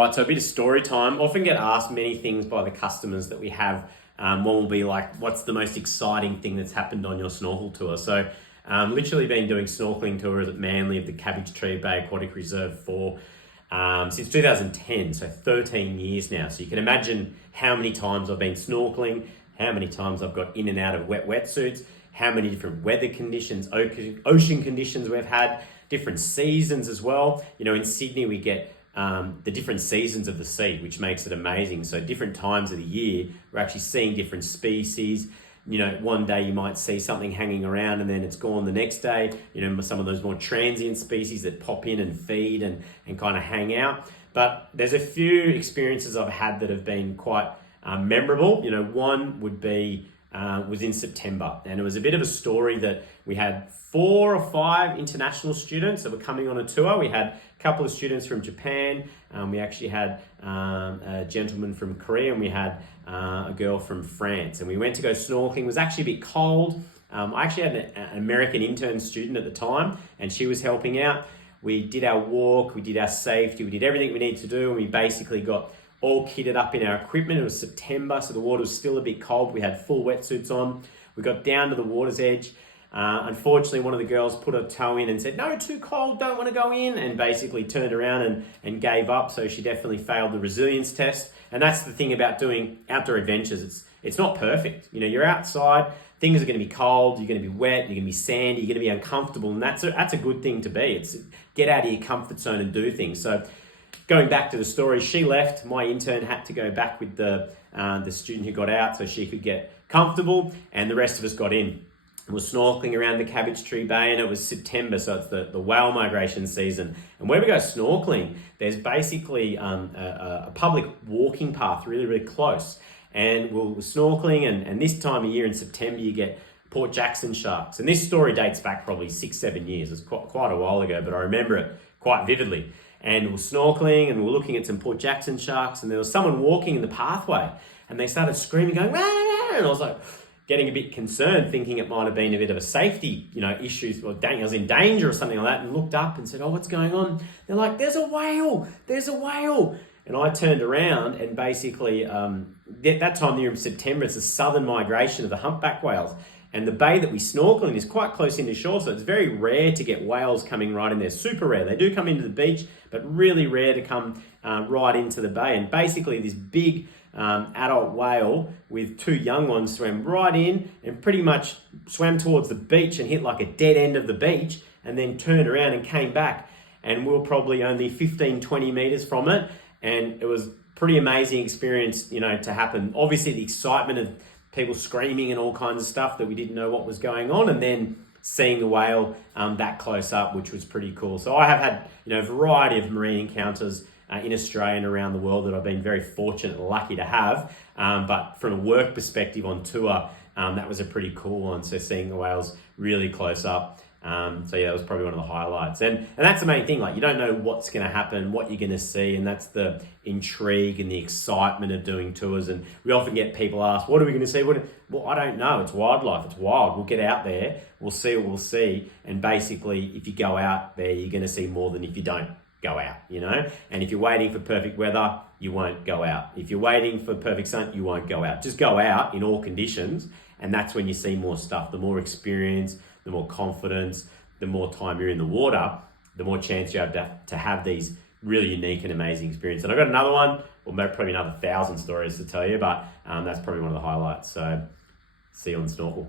right, so a bit of story time. Often get asked many things by the customers that we have. One will be like, what's the most exciting thing that's happened on your snorkel tour? So literally been doing snorkeling tours at Manly of the Cabbage Tree Bay Aquatic Reserve for since 2010, so 13 years now. So you can imagine how many times I've been snorkeling, how many times I've got in and out of wet wetsuits, how many different weather conditions, ocean conditions we've had, different seasons as well. You know, in Sydney we get the different seasons of the sea, which makes it amazing. So different times of the year, we're actually seeing different species. You know, one day you might see something hanging around and then it's gone the next day. You know, some of those more transient species that pop in and feed and kind of hang out. But there's a few experiences I've had that have been quite memorable. You know, one would be was in September, and it was a bit of a story that we had 4 or 5 international students that were coming on a tour. We had a couple of students from Japan. We actually had a gentleman from Korea, and we had a girl from France. And we went to go snorkeling. It was actually a bit cold. I actually had an American intern student at the time, and she was helping out. We did our walk, we did our safety, we did everything we needed to do, and we basically got all kitted up in our equipment. It was September, so the water was still a bit cold. We had full wetsuits on. We got down to the water's edge. Unfortunately, one of the girls put her toe in and said, no, too cold, don't want to go in, and basically turned around and gave up. So she definitely failed the resilience test. And that's the thing about doing outdoor adventures. It's not perfect. You know, you're outside, things are going to be cold, you're going to be wet, you're going to be sandy, you're going to be uncomfortable, and that's a good thing to be. It's get out of your comfort zone and do things. So going back to the story, she left. My intern had to go back with the student who got out so she could get comfortable, and the rest of us got in. We were snorkeling around the Cabbage Tree Bay, and it was September, so it's the whale migration season. And where we go snorkeling, there's basically a public walking path really, really close. And we're snorkeling, and this time of year in September, you get Port Jackson sharks. And this story dates back probably 6-7 years. It's quite a while ago, but I remember it quite vividly. And we're snorkeling and we're looking at some Port Jackson sharks, and there was someone walking in the pathway, and they started screaming, going, "Rah!" And I was like, getting a bit concerned, thinking it might have been a bit of a safety, issue, or I was in danger or something like that, and looked up and said, "Oh, what's going on?" They're like, "There's a whale, there's a whale." And I turned around, and basically, that time of year in September, it's the southern migration of the humpback whales. And the bay that we snorkel in is quite close into shore, so it's very rare to get whales coming right in there. Super rare. They do come into the beach, but really rare to come right into the bay. And basically, this big adult whale with 2 young ones swam right in and pretty much swam towards the beach and hit like a dead end of the beach, and then turned around and came back. And we were probably only 15, 20 meters from it. And it was pretty amazing experience, to happen. Obviously, the excitement of people screaming and all kinds of stuff that we didn't know what was going on, and then seeing the whale that close up, which was pretty cool. So I have had, a variety of marine encounters in Australia and around the world that I've been very fortunate and lucky to have. But from a work perspective on tour, that was a pretty cool one. So seeing the whales really close up. That was probably one of the highlights. And that's the main thing, like you don't know what's going to happen, what you're going to see, and that's the intrigue and the excitement of doing tours. And we often get people ask, what are we going to see? Well, I don't know. It's wildlife. It's wild. We'll get out there. We'll see what we'll see. And basically, if you go out there, you're going to see more than if you don't go out, And if you're waiting for perfect weather, you won't go out. If you're waiting for perfect sun, you won't go out. Just go out in all conditions, and that's when you see more stuff. The more experience, the more confidence, the more time you're in the water, the more chance you have to have these really unique and amazing experiences. And I've got another one, or maybe probably another 1,000 stories to tell you, but that's probably one of the highlights. So see you on the snorkel.